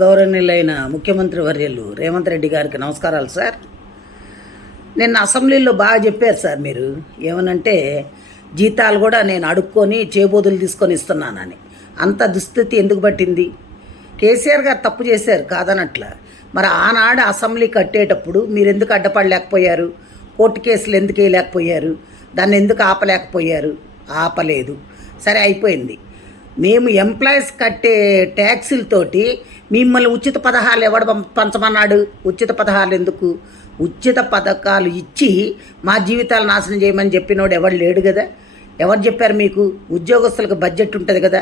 గౌరవనీయులైన ముఖ్యమంత్రి వర్యులు రేవంత్ రెడ్డి గారికి నమస్కారాలు సార్. నిన్న అసెంబ్లీలో బాగా చెప్పారు సార్. మీరు ఏమనంటే జీతాలు కూడా నేను అడుక్కొని చేబోదులు తీసుకొని ఇస్తున్నానని. అంత దుస్థితి ఎందుకు పట్టింది? కేసీఆర్ గారు తప్పు చేశారు కాదనట్ల. మరి ఆనాడు అసెంబ్లీ కట్టేటప్పుడు మీరు ఎందుకు అడ్డపడలేకపోయారు? కోర్టు కేసులు ఎందుకు వేయలేకపోయారు? దాన్ని ఎందుకు ఆపలేకపోయారు? ఆపలేదు. సరే అయిపోయింది. మేము ఎంప్లాయీస్ కట్టే ట్యాక్సులతోటి మిమ్మల్ని ఉచిత పథకాలు ఎవడు పంచమన్నాడు? ఉచిత పథకాలు ఎందుకు? ఉచిత పథకాలు ఇచ్చి మా జీవితాలు నాశనం చేయమని చెప్పినోడు ఎవడు లేడు కదా. ఎవరు చెప్పారు మీకు? ఉద్యోగస్తులకు బడ్జెట్ ఉంటుంది కదా.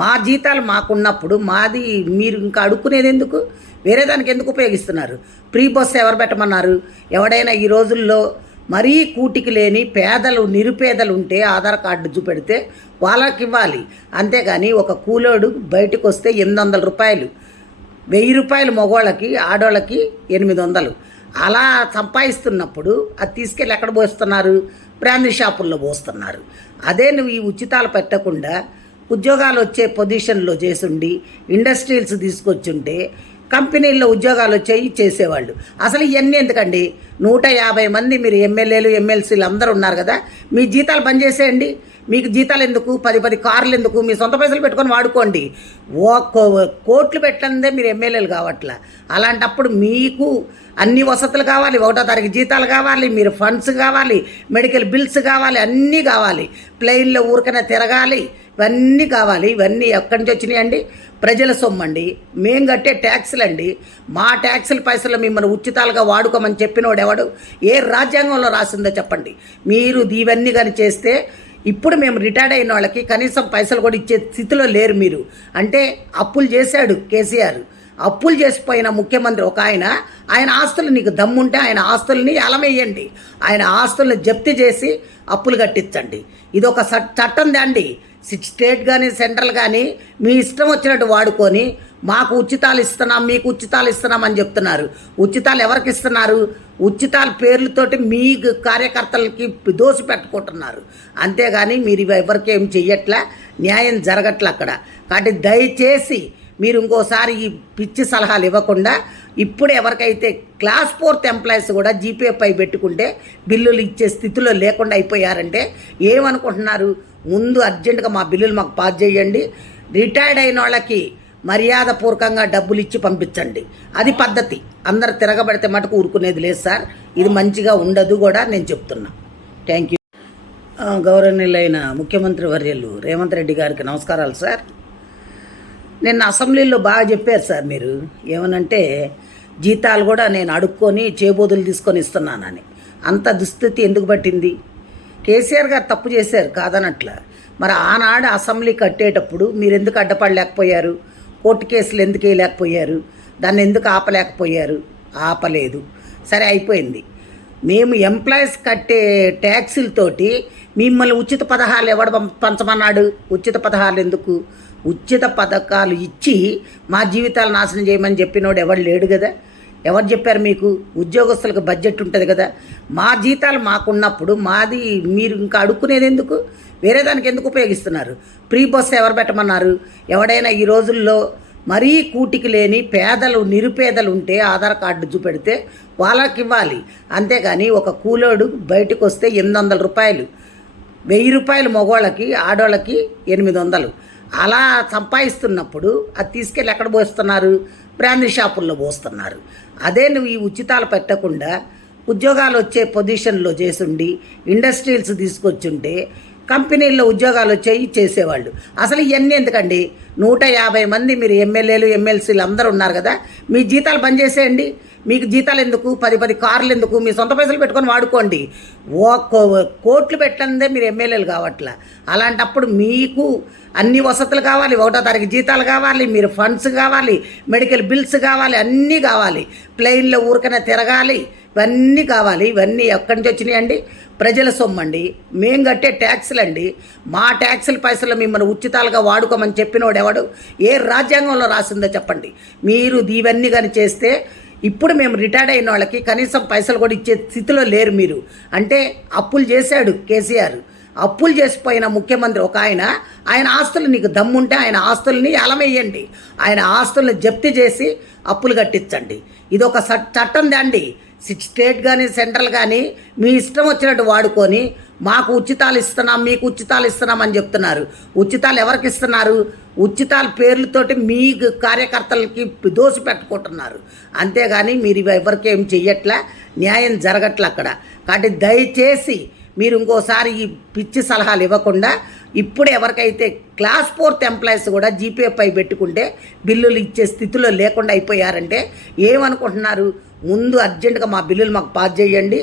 మా జీతాలు మాకున్నప్పుడు మాది మీరు ఇంకా అడుక్కునేది ఎందుకు? వేరే దానికి ఎందుకు ఉపయోగిస్తున్నారు? ఫ్రీ బస్సు ఎవరు పెట్టమన్నారు? ఎవడైనా ఈ రోజుల్లో మరీ కూటికి లేని పేదలు నిరుపేదలు ఉంటే ఆధార్ కార్డు చూపెడితే వాళ్ళకి ఇవ్వాలి. అంతేగాని ఒక కూలోడు బయటకు వస్తే 800 రూపాయలు, 1000 రూపాయలు మగవాళ్ళకి, ఆడవాళ్ళకి 800. అలా సంపాదిస్తున్నప్పుడు అది తీసుకెళ్ళి ఎక్కడ పోస్తున్నారు? బ్రాందీ షాపుల్లో పోస్తున్నారు. అదే నువ్వు ఈ ఉచితాలు పెట్టకుండా ఉద్యోగాలు వచ్చే పొజిషన్లో చేసుండి ఇండస్ట్రీస్ తీసుకొచ్చుంటే కంపెనీల్లో ఉద్యోగాలు వచ్చాయి చేసేవాళ్ళు. అసలు ఇవన్నీ ఎందుకండి? 150 మంది మీరు ఎమ్మెల్యేలు ఎమ్మెల్సీలు అందరూ ఉన్నారు కదా, మీ జీతాలు బంద్ చేసేయండి. మీకు జీతాలు ఎందుకు? 10 కార్లు ఎందుకు? మీ సొంత పైసలు పెట్టుకొని వాడుకోండి. కోట్లు పెట్టందే మీరు ఎమ్మెల్యేలు కావట్లా. అలాంటప్పుడు మీకు అన్ని వసతులు కావాలి, 1వ తారీఖు జీతాలు కావాలి, మీరు ఫండ్స్ కావాలి, మెడికల్ బిల్స్ కావాలి, అన్నీ కావాలి. ప్లెయిన్లో ఊరికనే తిరగాలి, ఇవన్నీ కావాలి. ఇవన్నీ ఎక్కడి నుంచి వచ్చినాయండి? ప్రజల సొమ్మండి, మేము కట్టే ట్యాక్సులు అండి. మా ట్యాక్సుల పైసలు మిమ్మల్ని ఉచితాలుగా వాడుకోమని చెప్పినోడు ఎవడు? ఏ రాజ్యాంగంలో రాసిందో చెప్పండి. మీరు ఇవన్నీ కానీ చేస్తే ఇప్పుడు మేము రిటైర్డ్ అయిన వాళ్ళకి కనీసం పైసలు కూడా ఇచ్చే స్థితిలో లేరు మీరు. అంటే అప్పులు చేశాడు కేసీఆర్. అప్పులు చేసిపోయిన ముఖ్యమంత్రి ఒక ఆయన ఆస్తులు నీకు దమ్ముంటే ఆయన ఆస్తుల్ని అలమేయండి. ఆయన ఆస్తుల్ని జప్తు చేసి అప్పులు కట్టించండి. ఇది ఒక చట్టం దాండి. స్టేట్ కానీ సెంట్రల్ కానీ మీ ఇష్టం వచ్చినట్టు వాడుకొని మాకు ఉచితాలు ఇస్తున్నాం, మీకు ఉచితాలు ఇస్తున్నాం అని చెప్తున్నారు. ఉచితాలు ఎవరికి ఇస్తున్నారు? ఉచితాల పేర్లతోటి మీ కార్యకర్తలకి దోసి పెట్టుకుంటున్నారు. అంతేగాని మీరు ఎవరికి ఏం చెయ్యట్లా, న్యాయం జరగట్లే అక్కడ. కాబట్టి దయచేసి మీరు ఇంకోసారి ఈ పిచ్చి సలహాలు ఇవ్వకుండా ఇప్పుడు ఎవరికైతే క్లాస్ 4th ఎంప్లాయీస్ కూడా జీపీఎఫ్ఐ పెట్టుకుంటే బిల్లులు ఇచ్చే స్థితిలో లేకుండా అయిపోయారంటే ఏమనుకుంటున్నారు? ముందు అర్జెంటుగా మా బిల్లులు మాకు పాస్ చేయండి. రిటైర్డ్ అయిన వాళ్ళకి మర్యాదపూర్వకంగా డబ్బులు ఇచ్చి పంపించండి. అది పద్ధతి. అందరు తిరగబడితే మటుకు ఊరుకునేది లేదు సార్. ఇది మంచిగా ఉండదు కూడా నేను చెప్తున్నా. Thank you. గౌరవనీయులైన ముఖ్యమంత్రి వర్యులు రేవంత్ రెడ్డి గారికి నమస్కారాలు సార్. నిన్న అసెంబ్లీలో బాగా చెప్పారు సార్. మీరు ఏమనంటే జీతాలు కూడా నేను అడుక్కొని చేబోదులు తీసుకొని ఇస్తున్నానని. అంత దుస్థితి ఎందుకు పట్టింది? కేసీఆర్ గారు తప్పు చేశారు కాదనట్ల. మరి ఆనాడు అసెంబ్లీ కట్టేటప్పుడు మీరు ఎందుకు అడ్డపడలేకపోయారు? కోర్టు కేసులు ఎందుకు వేయలేకపోయారు? దాన్ని ఎందుకు ఆపలేకపోయారు? ఆపలేదు. సరే అయిపోయింది. మేము ఎంప్లాయీస్ కట్టే ట్యాక్సులతోటి మిమ్మల్ని ఉచిత పథకాలు ఎవడు పంచమన్నాడు? ఉచిత పథకాలు ఎందుకు? ఉచిత పథకాలు ఇచ్చి మా జీవితాలు నాశనం చేయమని చెప్పినోడు ఎవడు లేడు కదా. ఎవరు చెప్పారు మీకు? ఉద్యోగస్తులకు బడ్జెట్ ఉంటుంది కదా. మా జీతాలు మాకున్నప్పుడు మాది మీరు ఇంకా అడుక్కునేది ఎందుకు? వేరే దానికి ఎందుకు ఉపయోగిస్తున్నారు? ఫ్రీ బస్సు ఎవరు పెట్టమన్నారు? ఎవడైనా ఈ రోజుల్లో మరీ కూటికి లేని పేదలు నిరుపేదలు ఉంటే ఆధార్ కార్డు చూపెడితే వాళ్ళకి ఇవ్వాలి. అంతేగాని ఒక కూలోడు బయటకు వస్తే 800 రూపాయలు, 1000 రూపాయలు మగవాళ్ళకి, ఆడవాళ్ళకి 800. అలా సంపాదిస్తున్నప్పుడు అది తీసుకెళ్ళి ఎక్కడ పోస్తున్నారు? బ్రాందీ షాపుల్లో పోస్తున్నారు. అదే నువ్వు ఈ ఉచితాలు పెట్టకుండా ఉద్యోగాలు వచ్చే పొజిషన్లో చేసుండి ఇండస్ట్రీస్ తీసుకొచ్చుంటే కంపెనీల్లో ఉద్యోగాలు వచ్చాయి చేసేవాళ్ళు. అసలు ఇవన్నీ ఎందుకండి? 150 మంది మీరు ఎమ్మెల్యేలు ఎమ్మెల్సీలు అందరూ ఉన్నారు కదా, మీ జీతాలు బంద్ చేసేయండి. మీకు జీతాలు ఎందుకు? 10 కార్లు ఎందుకు? మీ సొంత పైసలు పెట్టుకొని వాడుకోండి. కోట్లు పెట్టందే మీరు ఎమ్మెల్యేలు కావట్లా. అలాంటప్పుడు మీకు అన్ని వసతులు కావాలి, 1వ తారీఖు జీతాలు కావాలి, మీరు ఫండ్స్ కావాలి, మెడికల్ బిల్స్ కావాలి, అన్నీ కావాలి. ప్లెయిన్లో ఊరికనే తిరగాలి, ఇవన్నీ కావాలి. ఇవన్నీ ఎక్కడి నుంచి వచ్చినాయండి? ప్రజల సొమ్మండి, మేము కట్టే ట్యాక్సులు అండి. మా ట్యాక్సుల పైసలు మిమ్మల్ని ఉచితాలుగా వాడుకోమని చెప్పినోడు ఎవడు? ఏ రాజ్యాంగంలో రాసిందో చెప్పండి. మీరు ఇవన్నీ కానీ చేస్తే ఇప్పుడు మేము రిటైర్డ్ అయిన వాళ్ళకి కనీసం పైసలు కూడా ఇచ్చే స్థితిలో లేరు మీరు. అంటే అప్పులు చేశాడు కేసీఆర్. అప్పులు చేసిపోయిన ముఖ్యమంత్రి ఒక ఆయన ఆస్తులు నీకు దమ్ముంటే ఆయన ఆస్తుల్ని ఎలమేయండి, ఆయన ఆస్తుల్ని జప్తు చేసి అప్పులు కట్టించండి. ఇది ఒక చట్టం దండి. స్టేట్ కానీ సెంట్రల్ కానీ మీ ఇష్టం వచ్చినట్టు వాడుకొని మాకు ఉచితాలు ఇస్తున్నాం, మీకు ఉచితాలు ఇస్తున్నాం అని చెప్తున్నారు. ఉచితాలు ఎవరికి ఇస్తున్నారు? ఉచితాల పేర్లతోటి మీ కార్యకర్తలకి దోసి పెట్టుకుంటున్నారు. అంతేగాని మీరు ఎవరికి ఏం చెయ్యట్లే, న్యాయం జరగట్లే అక్కడ. కాబట్టి దయచేసి మీరు ఇంకోసారి ఈ పిచ్చి సలహాలు ఇవ్వకుండా ఇప్పుడు ఎవరికైతే క్లాస్ 4th ఎంప్లాయీస్ కూడా జీపీఎఫ్ పై పెట్టుకుంటే బిల్లులు ఇచ్చే స్థితిలో లేకుండా అయిపోయారంటే ఏమనుకుంటున్నారు? ముందు అర్జెంటుగా మా బిల్లులు మాకు పాస్ చేయండి,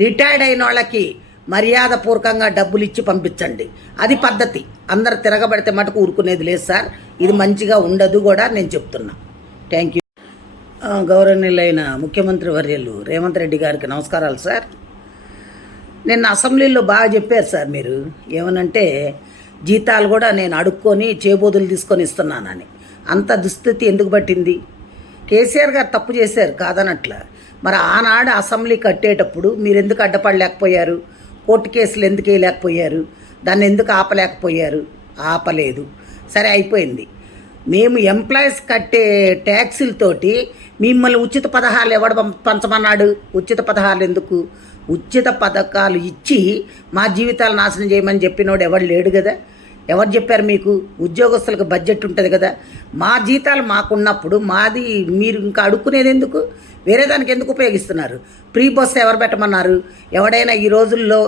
రిటైర్డ్ అయిన వాళ్ళకి మర్యాదపూర్వకంగా డబ్బులు ఇచ్చి పంపించండి. అది పద్ధతి. అందరు తిరగబడితే మటుకు ఊరుకునేది లేదు సార్. ఇది మంచిగా ఉండదు కూడా నేను చెప్తున్నా. Thank you. గౌరవనీయులైన ముఖ్యమంత్రి వర్యులు రేవంత్ రెడ్డి గారికి నమస్కారాలు సార్. నిన్న అసెంబ్లీలో బాగా చెప్పారు సార్ మీరు. ఏమనంటే జీతాలు కూడా నేను అడుక్కొని చేబోదులు తీసుకొని ఇస్తున్నానని. అంత దుస్థితి ఎందుకు పట్టింది? కేసీఆర్ గారు తప్పు చేశారు కాదనట్ల. మరి ఆనాడు అసెంబ్లీ కట్టేటప్పుడు మీరు ఎందుకు అడ్డపడలేకపోయారు? కోర్టు కేసులు ఎందుకు వేయలేకపోయారు? దాన్ని ఎందుకు ఆపలేకపోయారు? ఆపలేదు. సరే అయిపోయింది. మేము ఎంప్లాయీస్ కట్టే ట్యాక్సీలతోటి మిమ్మల్ని ఉచిత పథకాలు ఎవడు పంచమన్నాడు? ఉచిత పథకాలు ఎందుకు? ఉచిత పథకాలు ఇచ్చి మా జీవితాలు నాశనం చేయమని చెప్పినోడు ఎవడు లేడు కదా. ఎవరు చెప్పారు మీకు? ఉద్యోగస్తులకు బడ్జెట్ ఉంటుంది కదా. మా జీతాలు మాకున్నప్పుడు మాది మీరు ఇంకా అడుక్కునేది ఎందుకు? వేరే దానికి ఎందుకు ఉపయోగిస్తున్నారు? ఫ్రీ బస్సు ఎవరు పెట్టమన్నారు? ఎవడైనా ఈ రోజుల్లో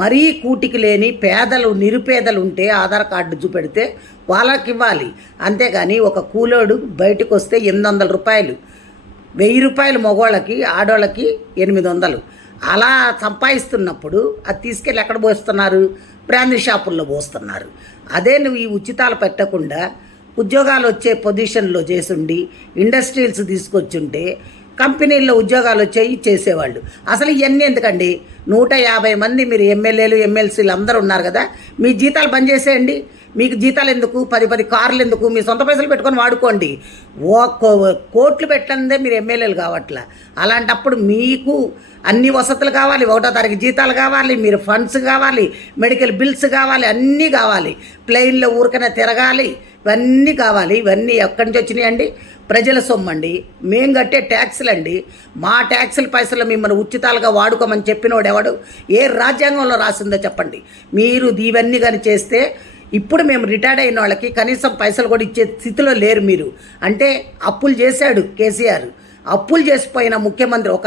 మరీ కూటికి లేని పేదలు నిరుపేదలు ఉంటే ఆధార్ కార్డు చూపెడితే వాళ్ళకి ఇవ్వాలి. అంతేగాని ఒక కూలోడు బయటకు వస్తే 800 రూపాయలు, 1000 రూపాయలు మగవాళ్ళకి, ఆడవాళ్ళకి 800. అలా సంపాదిస్తున్నప్పుడు అది తీసుకెళ్ళి ఎక్కడ పోస్తున్నారు? బ్రాందీ షాపుల్లో పోస్తున్నారు. అదే నువ్వు ఈ ఉచితాలు పెట్టకుండా ఉద్యోగాలు వచ్చే పొజిషన్లో చేసుండి ఇండస్ట్రీల్స్ తీసుకొచ్చుంటే కంపెనీల్లో ఉద్యోగాలు వచ్చాయి చేసేవాళ్ళు. అసలు ఇవన్నీ ఎందుకండి? 150 మంది మీరు ఎమ్మెల్యేలు ఎమ్మెల్సీలు అందరూ ఉన్నారు కదా, మీ జీతాలు బంద్ చేసేయండి. మీకు జీతాలు ఎందుకు? 10 కార్లు ఎందుకు? మీ సొంత పైసలు పెట్టుకొని వాడుకోండి. కోట్లు పెట్టందే మీరు ఎమ్మెల్యేలు కావట్లా. అలాంటప్పుడు మీకు అన్ని వసతులు కావాలి, 1వ తారీఖు జీతాలు కావాలి, మీరు ఫండ్స్ కావాలి, మెడికల్ బిల్స్ కావాలి, అన్నీ కావాలి. ప్లెయిన్లో ఊరికనే తిరగాలి, ఇవన్నీ కావాలి. ఇవన్నీ ఎక్కడి నుంచి వచ్చినాయండి? ప్రజల సొమ్మండి, మేము కట్టే ట్యాక్సులు అండి. మా ట్యాక్సుల పైసలు మిమ్మల్ని ఉచితాలుగా వాడుకోమని చెప్పినోడు ఎవడు? ఏ రాజ్యాంగంలో రాసిందో చెప్పండి. మీరు ఇవన్నీ కానీ చేస్తే ఇప్పుడు మేము రిటైర్డ్ అయిన వాళ్ళకి కనీసం పైసలు కూడా ఇచ్చే స్థితిలో లేరు మీరు. అంటే అప్పులు చేశాడు కేసీఆర్. అప్పులు చేసిపోయిన ముఖ్యమంత్రి ఒక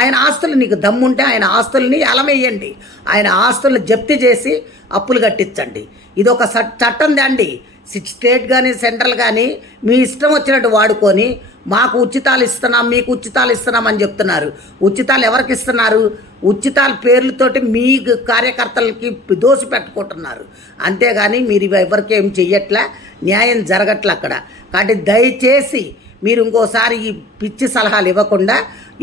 ఆయన ఆస్తులు నీకు దమ్ముంటే ఆయన ఆస్తుల్ని ఎలమేయండి, ఆయన ఆస్తులను జప్తు చేసి అప్పులు కట్టించండి. ఇది ఒక చట్టం దండి. స్టేట్ కానీ సెంట్రల్ కానీ మీ ఇష్టం వచ్చినట్టు వాడుకొని మాకు ఉచితాలు ఇస్తున్నాం, మీకు ఉచితాలు ఇస్తున్నాం అని చెప్తున్నారు. ఉచితాలు ఎవరికి ఇస్తున్నారు? ఉచితాల పేర్లతోటి మీ కార్యకర్తలకి దోసి పెట్టుకుంటున్నారు. అంతేగాని మీరు ఎవరికి ఏం చెయ్యట్లే, న్యాయం జరగట్లే అక్కడ. కాబట్టి దయచేసి మీరు ఇంకోసారి ఈ పిచ్చి సలహాలు ఇవ్వకుండా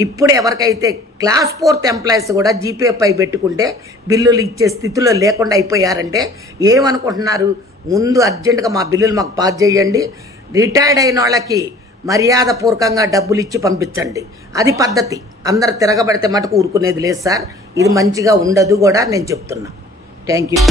ఇప్పుడు ఎవరికైతే క్లాస్ 4th ఎంప్లాయీస్ కూడా జీపీఎఫ్ పై పెట్టుకుంటే బిల్లులు ఇచ్చే స్థితిలో లేకుండా అయిపోయారంటే ఏమనుకుంటున్నారు? ముందు అర్జెంటుగా మా బిల్లులు మాకు పాస్ చేయండి, రిటైర్డ్ అయిన వాళ్ళకి మర్యాదపూర్వకంగా డబ్బులు ఇచ్చి పంపించండి. అది పద్ధతి. అందరు తిరగబడితే మటుకు ఊరుకునేది లేదు సార్. ఇది మంచిగా ఉండదు కూడా నేను చెప్తున్నా. Thank you.